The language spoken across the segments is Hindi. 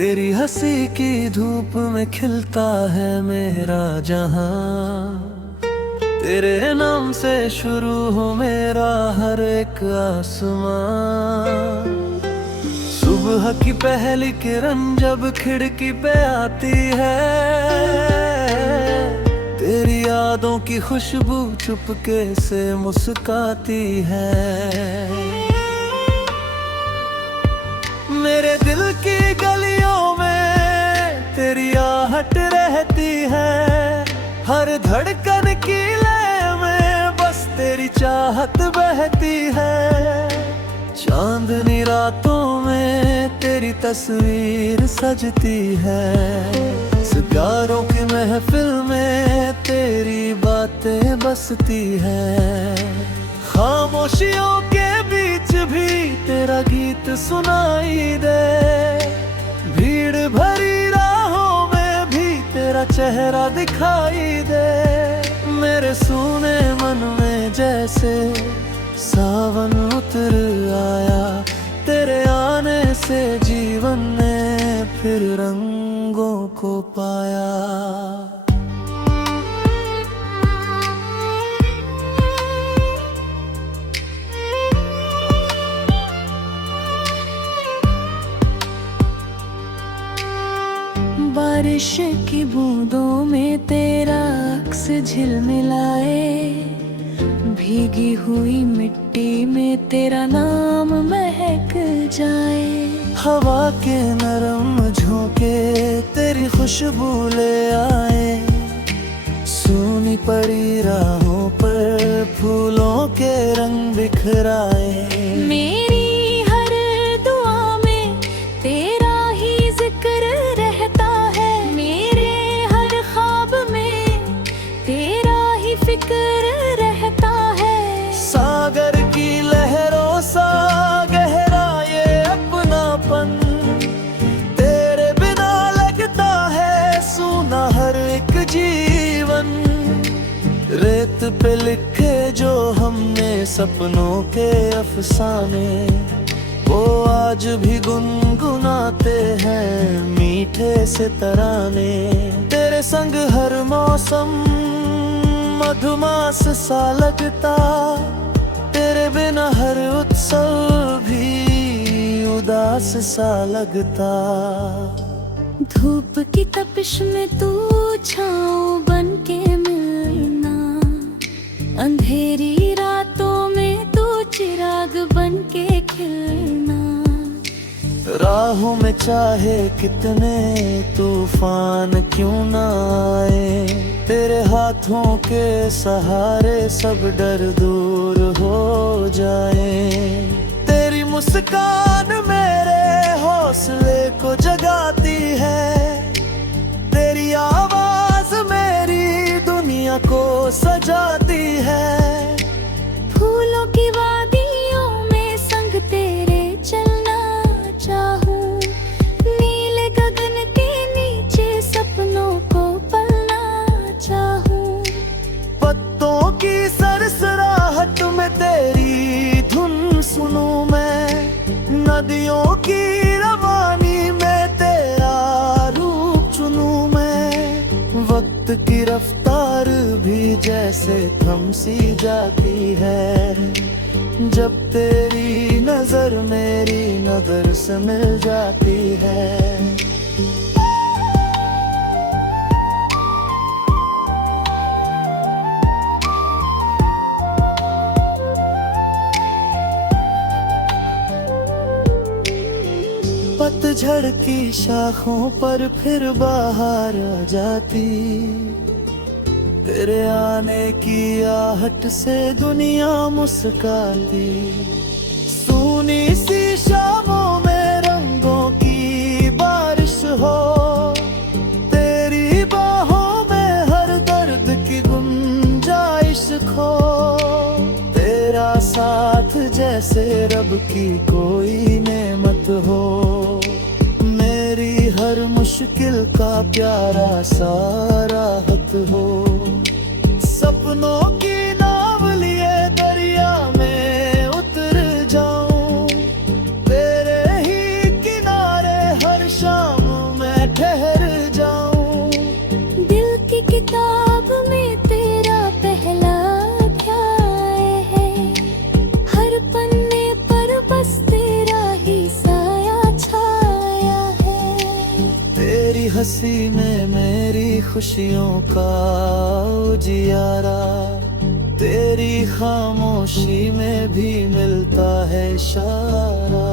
तेरी हंसी की धूप में खिलता है मेरा जहां। तेरे नाम से शुरू हो मेरा हर एक आसमां। सुबह की पहली किरण जब खिड़की पे आती है, तेरी यादों की खुशबू चुपके से मुस्काती है। मेरे दिल की गलियों में तेरी आहट रहती है, हर धड़कन की लय में बस तेरी चाहत बहती है। चांदनी रातों में तेरी तस्वीर सजती है, सितारों की महफिल में तेरी बातें बसती है। खामोशियों के बीच भी तेरा गीत सुनाई दे, भीड़ भरी राहों में भी तेरा चेहरा दिखाई दे। मेरे सूने मन में जैसे सावन उतर आया, तेरे आने से जीवन ने फिर रंगों को पाया। बारिश की बूंदों में तेरा अक्स झिलमिलाए, भीगी हुई मिट्टी में तेरा नाम महक जाए। हवा के नरम झोंके तेरी खुशबू ले आए, सूनी पड़ी राहों पर फूलों के रंग बिखराए। मेरी हर दुआ में तेरा ही जिक्र रहता है, मेरे हर ख्वाब में तेरा ही फिक्र रहता है। सागर की लहरों सा गहरा ये अपनापन, तेरे बिना लगता है सूना हर एक जीवन। रेत पे लिखे जो हमने सपनों के अफसाने, वो आज भी गुनगुनाते हैं मीठे से तराने। तेरे संग हर मौसम मधुमास सा लगता, तेरे बिना हर उत्सव भी उदास सा लगता। धूप की तपिश में तू छाँव बन के मिलना, अंधेरी रातों में तू चिराग बन के खिलना। राहों में चाहे कितने तूफान क्यों ना आए, तेरे हाथों के सहारे सब डर दूर हो जाए। तेरी मुस्कान मेरे हौसले को जगाती है, तेरी आवाज मेरी दुनिया को सजाती है। फूलों की वादियों में संग तेरे चलना चाहूं, नीले गगन के नीचे सपनों को पलना चाहूं। पत्तों की सरसराहट में तेरी धुन सुनूं मैं, नदियों की रवानी में तेरा रूप चुनूं मैं। वक्त की रफ्तार भी जैसे थम सी जाती है, जब तेरी नजर मेरी नजर से मिल जाती है। पतझड़ की शाखों पर फिर बाहर आ जाती, तेरे आने की आहट से दुनिया मुस्काती। सूनी सी शामों में रंगों की बारिश हो, तेरी बाहों में हर दर्द की गुंजाइश खो। तेरा साथ जैसे रब की कोई नेमत हो, मेरी हर मुश्किल का प्यारा सा राहत हो। सपनों की नाव लिए दरिया में उतर जाऊं, तेरे ही किनारे हर शाम किताब में तेरा पहला अध्याय है। हर पन्ने पर बस तेरा ही साया छाया है। तेरी हंसी में मेरी खुशियों का उजियारा, तेरी खामोशी में भी मिलता है इशारा।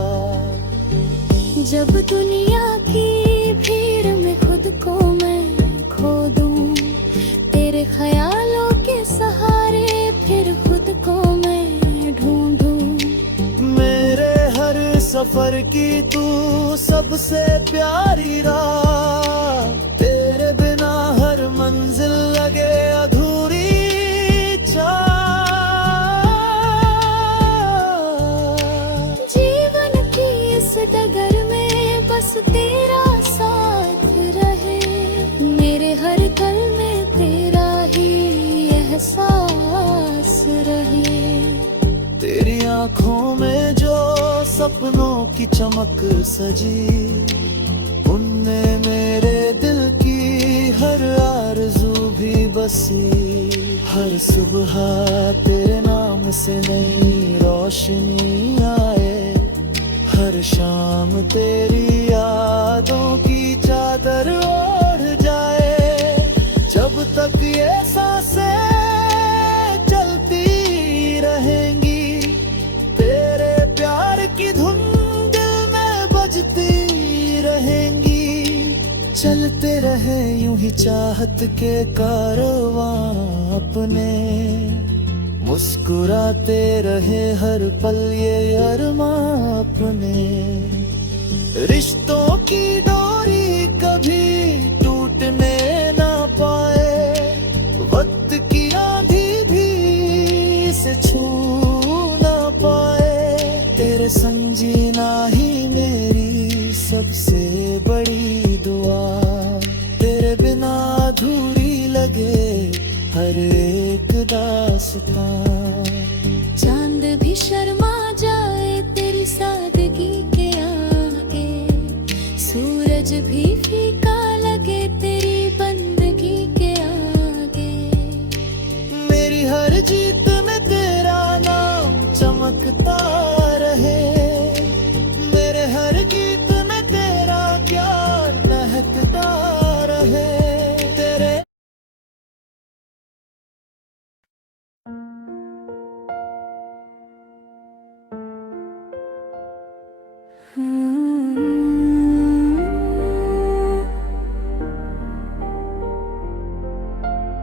जब दुनिया की भीड़ में खुद को मैं खो दूं, तेरे ख्यालों के सहारे फिर खुद को मैं ढूंढूं। मेरे हर सफर की तू सबसे प्यारी राह, तेरे बिना हर मंजिल लगे अधूरी जीवन की इस डगर में बस तेरा साथ रहे। मेरे हर पल में तेरा ही एहसास रहे। तेरी आंखों में जो सपनों की चमक सजी, उनमें मेरे दिल की हर आरज़ू भी बसी। हर सुबह तेरे नाम से नई रोशनी आए, हर शाम तेरी यादों की चादर ओढ़ जाए। जब तक ये सांसें चलती रहेंगी, तेरे प्यार की धुन दिल में बजती रहेंगी। चलते रहे यूं ही चाहत के कारवां अपने, मुस्कुराते रहे हर पल ये अरमां अपने। रिश्तों की डोरी कभी टूटने ना पाए, वक्त की आंधी भी इसे छू ना पाए। तेरे संग जीना ही मेरी सबसे बड़ी दुआ, तेरे बिना अधूरी लगे हर एक दास्तां। चांद भी शर्मा जाए तेरी सादगी के आगे, सूरज भी फीका लगे तेरी बंदगी के आगे। मेरी हर जीत में तेरा नाम चमकता रहे, मेरे हर गीत में तेरा प्यार महकता रहे। तेरे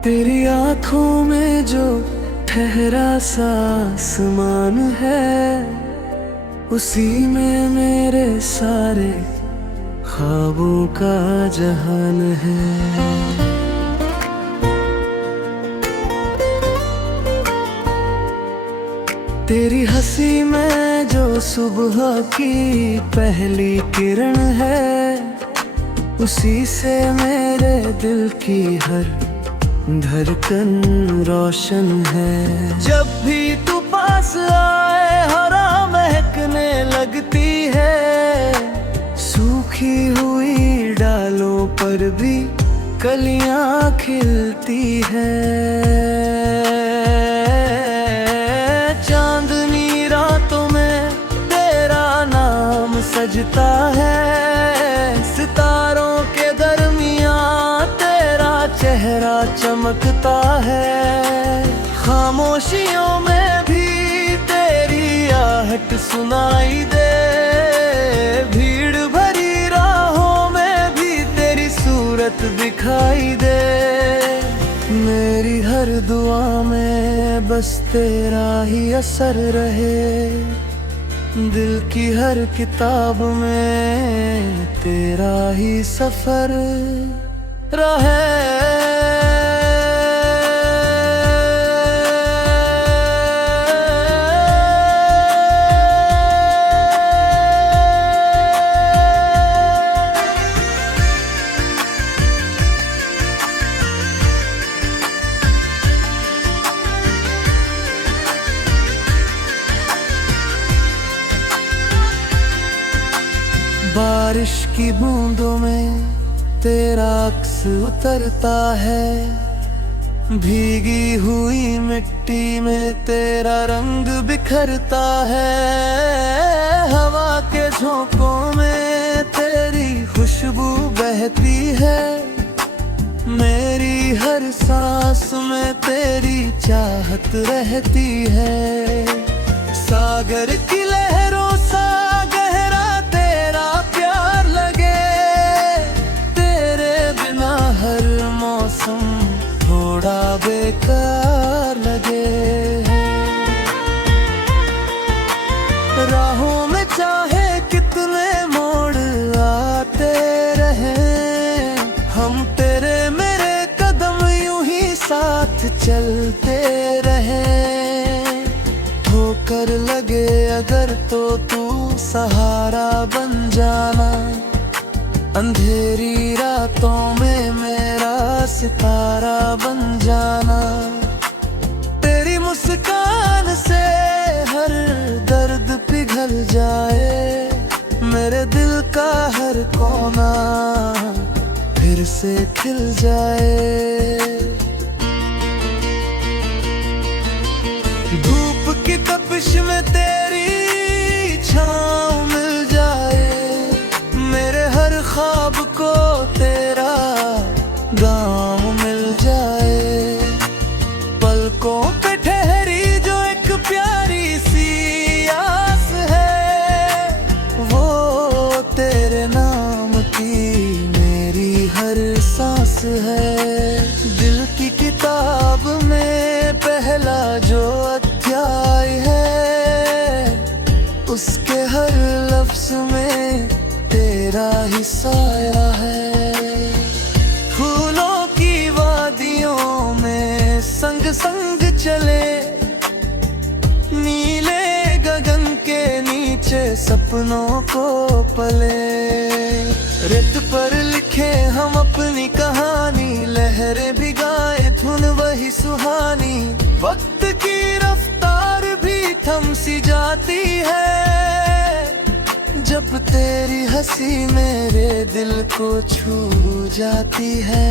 तेरी आंखों में जो ठहरा सा आसमान है, उसी में मेरे सारे ख्वाबों का जहान है। तेरी हंसी में जो सुबह की पहली किरण है, उसी से मेरे दिल की हर धड़कन रोशन है। जब भी तू पास आए हरा महकने लगती है, सूखी हुई डालों पर भी कलियां खिलती है। चांदनी रातों में तेरा नाम सजता है, सितारों के दरमियां तेरा चेहरा चमकता है। खामोशियों में भी तेरी आहट सुनाई दे, भीड़ भरी राहों में भी तेरी सूरत दिखाई दे। मेरी हर दुआ में बस तेरा ही असर रहे, दिल की हर किताब में तेरा ही सफर रहे। बारिश की बूंदों में तेरा अक्स उतरता है, भीगी हुई मिट्टी में तेरा रंग बिखरता है, हवा के झोंकों में तेरी खुशबू बहती है, मेरी हर सांस में तेरी चाहत रहती है। सागर की लहरों सा गहरा तेरा प्यार लगे, तेरे बिना हर मौसम थोड़ा बेकार लगे। राहों में चाहे कितने मोड़ आते रहे, हम तेरे मेरे कदम यूं ही साथ चलते रहे। ठोकर लगे अगर तो तू सहारा बन जाना, अंधेरी रातों में मेरा सितारा बन जाना। तेरी मुस्कान से हर दर्द पिघल जाए, मेरे दिल का हर कोना फिर से खिल जाए। धूप की तपिश में तेरी छाँव मिल जाए, मेरे हर ख्वाब को तेरा गाँव मिल जाए। पलकों पे ठहरी जो एक प्यारी सी आस है, वो तेरे नाम की मेरी हर सांस है। दिल की किताब में पहला जो अध्याय है, उसके हर लफ्ज में तेरा ही साया है। फूलों की वादियों में संग संग चले, नीले गगन के नीचे सपनों को पले। रेत पर लिखे हम अपनी कहानी, लहरें भी गाए धुन वही सुहानी। वक्त की रफ्तार भी थम सी जाती है, जब तेरी हंसी मेरे दिल को छू जाती है।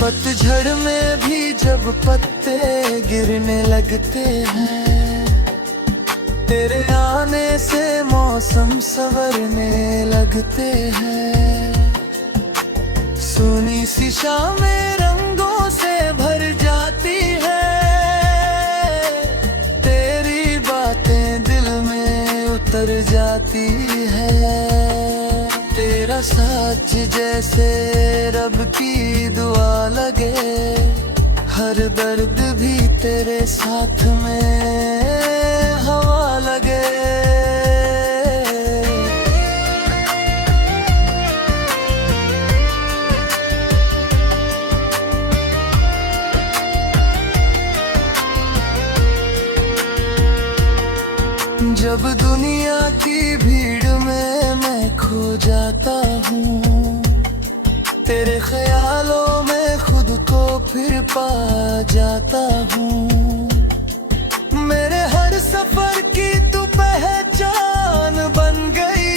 पतझड़ में भी जब पत्ते गिरने लगते हैं, तेरे आने से मौसम संवरने लगते हैं। सुनी सी शामें रंगों से भर जाती है, तेरी बातें दिल में उतर जाती है। तेरा साथ जैसे रब की दुआ लगे, हर दर्द भी तेरे साथ में हवा लगे। जब दुनिया की भीड़ में मैं खो जाता हूँ, तेरे ख्यालों में खुद को फिर पा जाता हूँ। मेरे हर सफर की तू पहचान बन गई,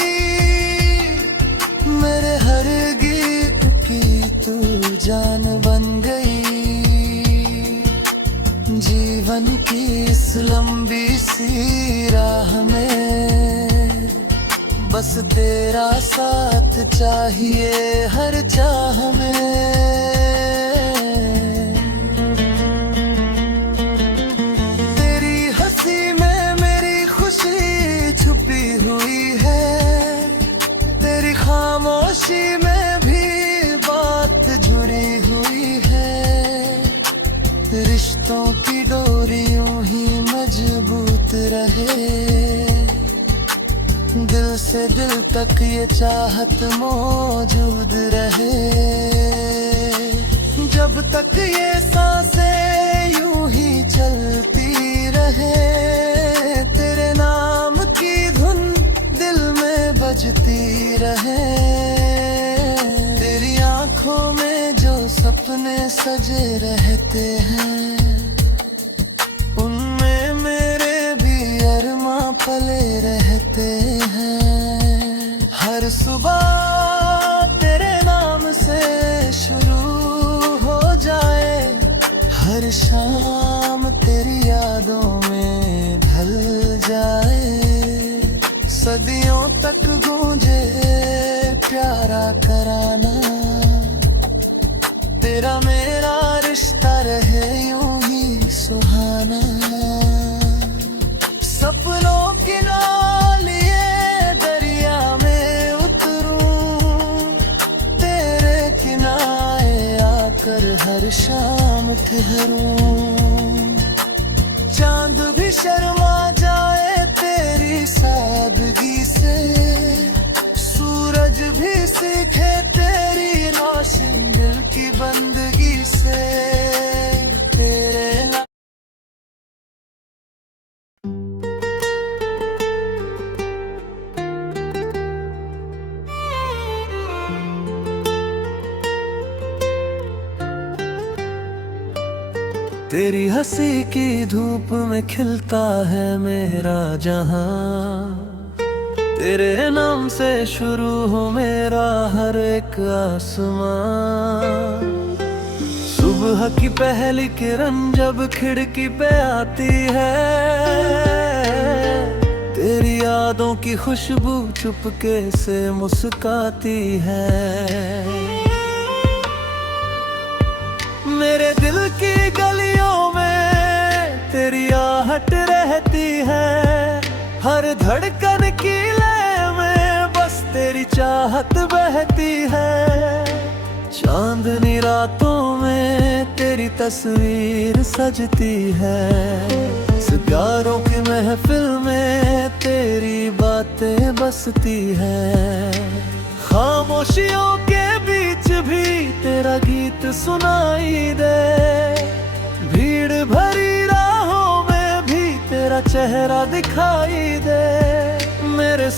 मेरे हर गीत की तू जान बन गई। जीवन की इस लंबी सी राह में बस तेरा साथ चाहिए हर चाह में। तेरी हंसी में मेरी खुशी छुपी हुई है, तेरी खामोशी में भी बात जुड़ी हुई है। रिश्तों की डोरियों ही मजबूत रहे, दिल से दिल तक ये चाहत मौजूद रहे। जब तक ये सांसें यूं ही चलती रहे, तेरे नाम की धुन दिल में बजती रहे। तेरी आंखों में जो सपने सजे रहते हैं, उनमें मेरे भी अरमां पले रहते हैं। हर सुबह तेरे नाम से शुरू हो जाए, हर शाम तेरी यादों में ढल जाए, सदियों तक गूंजे प्यारा कराना, तेरा मेरा रिश्ता रहे यूं ही सुहाना। सपनों की नालिए दरिया में उतरूं, तेरे किनारे आकर हर शाम ठहरूं। चांद भी शर्मा जाए तेरी सादगी से, सूरज भी सीखे तेरी रोशन दिल की बंदगी से। तेरे तेरी हंसी की धूप में खिलता है मेरा जहां, तेरे नाम से शुरू हो मेरा हर एक आसमां। सुबह की पहली किरण जब खिड़की पे आती है, तेरी यादों की खुशबू चुपके से मुस्काती है। मेरे दिल की गलियों में तेरी आहट रहती है, हर धड़कन की लय में बस तेरी चाहत बहती है। चांदनी रातों में तेरी तस्वीर सजती है, सितारों की महफिल में तेरी बातें बसती है। खामोशियों के बीच भी तेरा गीत सुनाई दे, भीड़ भरी राहों में भी तेरा चेहरा दिखाई दे। मेरे